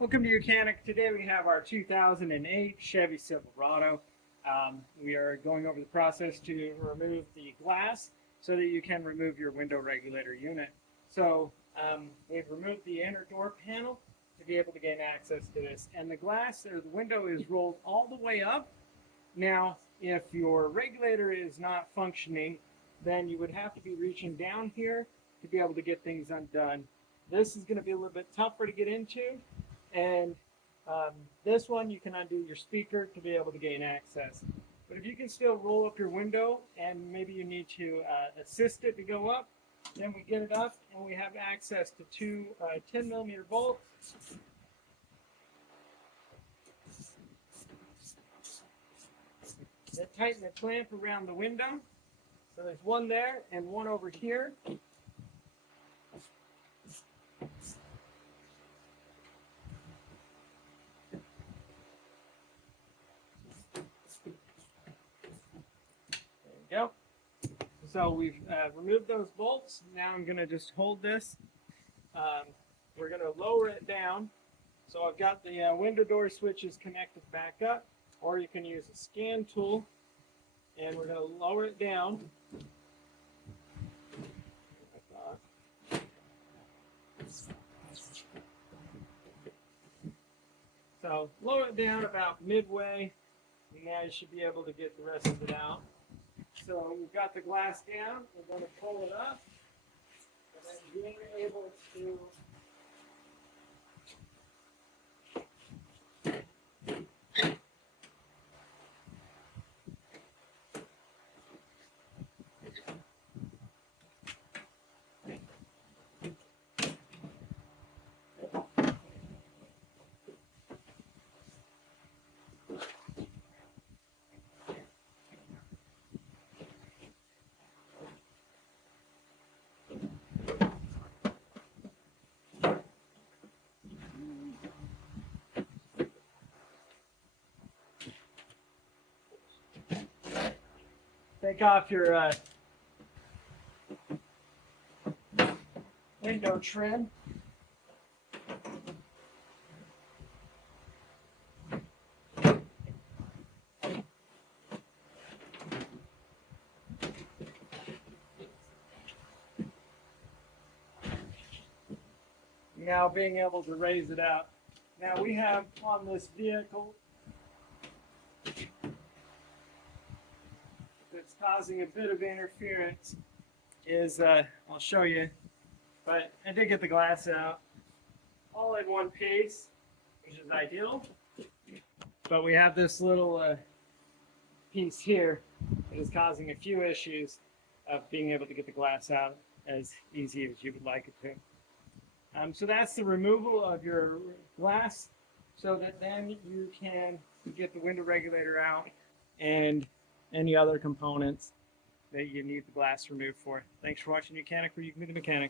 Welcome to your mechanic. Today we have our 2008 Chevy Silverado. We are going over the process to remove the glass so that you can remove your window regulator unit. So we've removed the inner door panel to be able to gain access to this. And the glass or the window is rolled all the way up. Now, if your regulator is not functioning, then you would have to be reaching down here to be able to get things undone. This is going to be a little bit tougher to get into. And this one, you can undo your speaker to be able to gain access. But if you can still roll up your window and maybe you need to assist it to go up, then we get it up and we have access to two 10mm bolts. That tighten the clamp around the window. So there's one there and one over here. Yep. So we've removed those bolts. Now I'm going to just hold this. We're going to lower it down. So I've got the window door switches connected back up, or you can use a scan tool, and we're going to lower it down. So lower it down about midway, and now you should be able to get the rest of it out. So we've got the glass down, we're going to pull it up, and then being able to take off your window trim. Now being able to raise it up. Now we have on this vehicle that's causing a bit of interference is, I'll show you, but I did get the glass out all in one piece, which is ideal. But we have this little piece here that is causing a few issues of being able to get the glass out as easy as you would like it to. So that's the removal of your glass so that then you can get the window regulator out and any other components that you need the glass removed for. Thanks for watching Mechanic, where you can be the mechanic.